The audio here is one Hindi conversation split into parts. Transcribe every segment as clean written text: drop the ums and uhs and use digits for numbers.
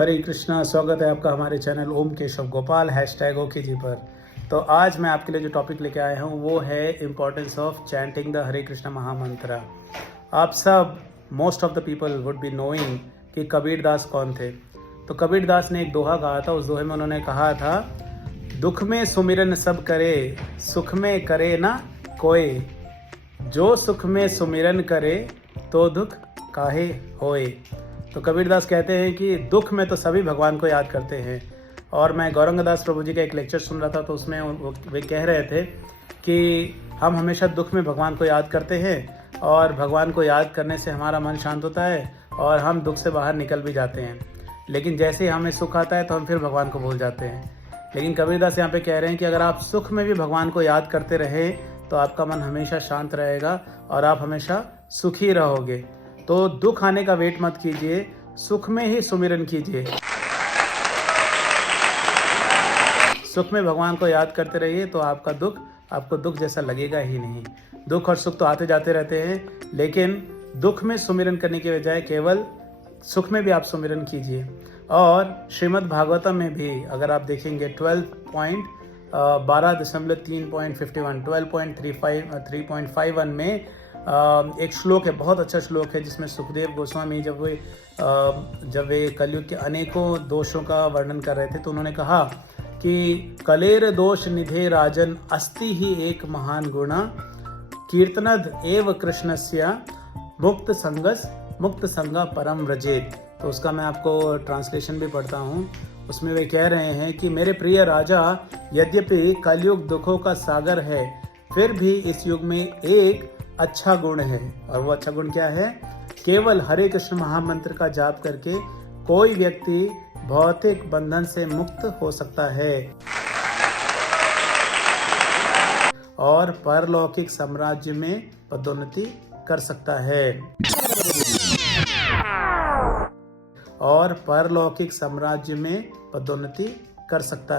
हरे कृष्णा। स्वागत है आपका हमारे चैनल ओम केशव गोपाल #ओकेजी पर। तो आज मैं आपके लिए जो टॉपिक लेके आया हूँ वो है इम्पोर्टेंस ऑफ चैंटिंग द हरे कृष्णा महामंत्र। आप सब most of the people would be knowing कि कबीर दास कौन थे। तो कबीर दास ने एक दोहा कहा था। उस दोहे में उन्होंने कहा था, दुख में सुमिरन सब करे, सुख में करे ना कोई। जो सुख में सुमिरन करे तो दुख काहे होए। तो कबीरदास कहते हैं कि दुख में तो सभी भगवान को याद करते हैं। और मैं गौरंगदास प्रभु जी का एक लेक्चर सुन रहा था, तो उसमें वे कह रहे थे कि हम हमेशा दुख में भगवान को याद करते हैं और भगवान को याद करने से हमारा मन शांत होता है और हम दुख से बाहर निकल भी जाते हैं। लेकिन जैसे ही हमें सुख आता है तो हम फिर भगवान को भूल जाते हैं। लेकिन कबीरदास यहाँ पे कह रहे हैं कि अगर आप सुख में भी भगवान को याद करते रहे तो आपका मन हमेशा शांत रहेगा और आप हमेशा सुखी रहोगे। तो दुख आने का वेट मत कीजिए, सुख में ही सुमिरन कीजिए। सुख में भगवान को याद करते रहिए तो आपको दुख जैसा लगेगा ही नहीं। दुख और सुख तो आते जाते रहते हैं, लेकिन दुख में सुमिरन करने के बजाय केवल सुख में भी आप सुमिरन कीजिए। और श्रीमद् भागवतम में भी अगर आप देखेंगे 12.3.51 में एक श्लोक है, बहुत अच्छा श्लोक है, जिसमें सुखदेव गोस्वामी जब वे कलयुग के अनेकों दोषों का वर्णन कर रहे थे तो उन्होंने कहा कि कलेर दोष निधे राजन अस्ति ही एक महान गुणा, कीर्तनद एव कृष्णस्य मुक्त संगा परम व्रजेत। तो उसका मैं आपको ट्रांसलेशन भी पढ़ता हूँ। उसमें वे कह रहे हैं कि मेरे प्रिय राजा, यद्यपि कलयुग दुखों का सागर है, फिर भी इस युग में एक अच्छा गुण है। और वो अच्छा गुण क्या है? केवल हरे कृष्ण महामंत्र का जाप करके कोई व्यक्ति भौतिक बंधन से मुक्त हो सकता है और परलौकिक साम्राज्य में पदोन्नति कर सकता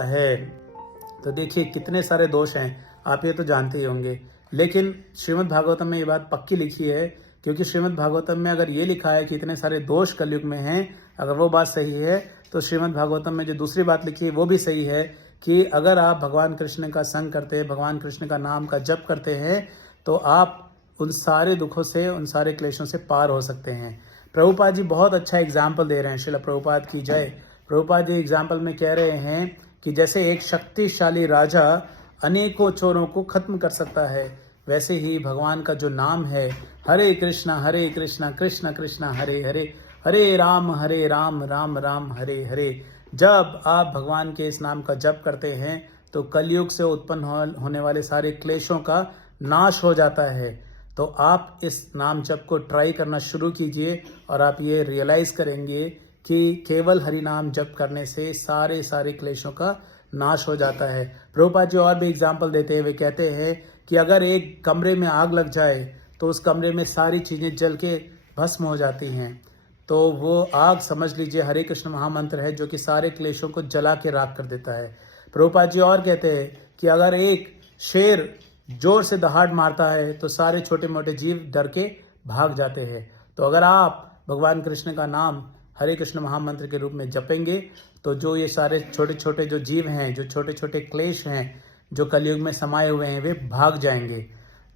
है। तो देखिए कितने सारे दोष हैं, आप ये तो जानते ही होंगे। लेकिन श्रीमद् भागवतम में ये बात पक्की लिखी है, क्योंकि श्रीमद् भागवतम में अगर ये लिखा है कि इतने सारे दोष कलयुग में हैं, अगर वो बात सही है तो श्रीमद् भागवतम में जो दूसरी बात लिखी है वो भी सही है कि अगर आप भगवान कृष्ण का संग करते हैं, भगवान कृष्ण का नाम का जप करते हैं, तो आप उन सारे दुखों से, उन सारे क्लेशों से पार हो सकते हैं। प्रभुपाद जी बहुत अच्छा एग्जाम्पल दे रहे हैं। श्रील प्रभुपाद की जय। प्रभुपाद जी एग्जाम्पल में कह रहे हैं कि जैसे एक शक्तिशाली राजा अनेकों चोरों को खत्म कर सकता है, वैसे ही भगवान का जो नाम है हरे कृष्णा कृष्ण कृष्ण हरे हरे, हरे राम राम राम हरे हरे, जब आप भगवान के इस नाम का जप करते हैं तो कलयुग से उत्पन्न होने वाले सारे क्लेशों का नाश हो जाता है। तो आप इस नाम जप को ट्राई करना शुरू कीजिए और आप ये रियलाइज करेंगे कि केवल हरि नाम जप करने से सारे क्लेशों का नाश हो जाता है। प्रभुपाद जी और भी एग्जाम्पल देते हैं। वे कहते हैं कि अगर एक कमरे में आग लग जाए तो उस कमरे में सारी चीज़ें जल के भस्म हो जाती हैं। तो वो आग समझ लीजिए हरे कृष्ण महामंत्र है, जो कि सारे क्लेशों को जला के राख कर देता है। प्रभुपाद जी और कहते हैं कि अगर एक शेर जोर से दहाड़ मारता है तो सारे छोटे मोटे जीव डर के भाग जाते हैं। तो अगर आप भगवान कृष्ण का नाम हरे कृष्ण महामंत्र के रूप में जपेंगे तो जो ये सारे छोटे छोटे जो जीव हैं, जो छोटे छोटे क्लेश हैं, जो कलयुग में समाये हुए हैं, वे भाग जाएंगे।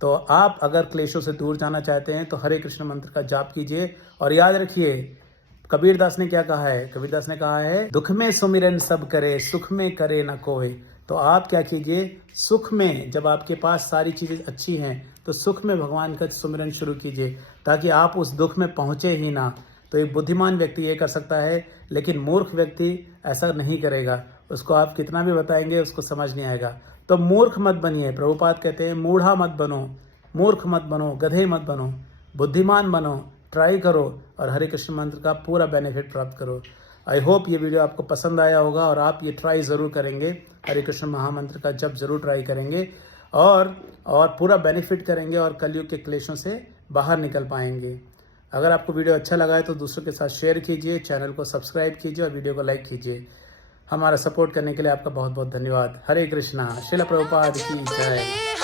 तो आप अगर क्लेशों से दूर जाना चाहते हैं तो हरे कृष्ण मंत्र का जाप कीजिए। और याद रखिए कबीरदास ने क्या कहा है? कबीरदास ने कहा है, दुख में सुमिरन सब करे, सुख में करे न कोई। तो आप क्या कीजिए, सुख में जब आपके पास सारी चीज़ें अच्छी हैं तो सुख में भगवान का सुमिरन शुरू कीजिए, ताकि आप उस दुख में पहुँचे ही ना। तो एक बुद्धिमान व्यक्ति ये कर सकता है, लेकिन मूर्ख व्यक्ति ऐसा नहीं करेगा। उसको आप कितना भी बताएंगे उसको समझ नहीं आएगा। तो मूर्ख मत बनिए। प्रभुपाद कहते हैं मूढ़ा मत बनो, मूर्ख मत बनो, गधे मत बनो, बुद्धिमान बनो, ट्राई करो और हरे कृष्ण मंत्र का पूरा बेनिफिट प्राप्त करो। आई होप ये वीडियो आपको पसंद आया होगा और आप ये ट्राई ज़रूर करेंगे, हरे कृष्ण महामंत्र का जप ज़रूर ट्राई करेंगे और पूरा बेनिफिट करेंगे और कलयुग के क्लेशों से बाहर निकल पाएंगे। अगर आपको वीडियो अच्छा लगा है तो दूसरों के साथ शेयर कीजिए, चैनल को सब्सक्राइब कीजिए और वीडियो को लाइक कीजिए। हमारा सपोर्ट करने के लिए आपका बहुत बहुत धन्यवाद। हरे कृष्णा। श्रील प्रभुपाद की जय।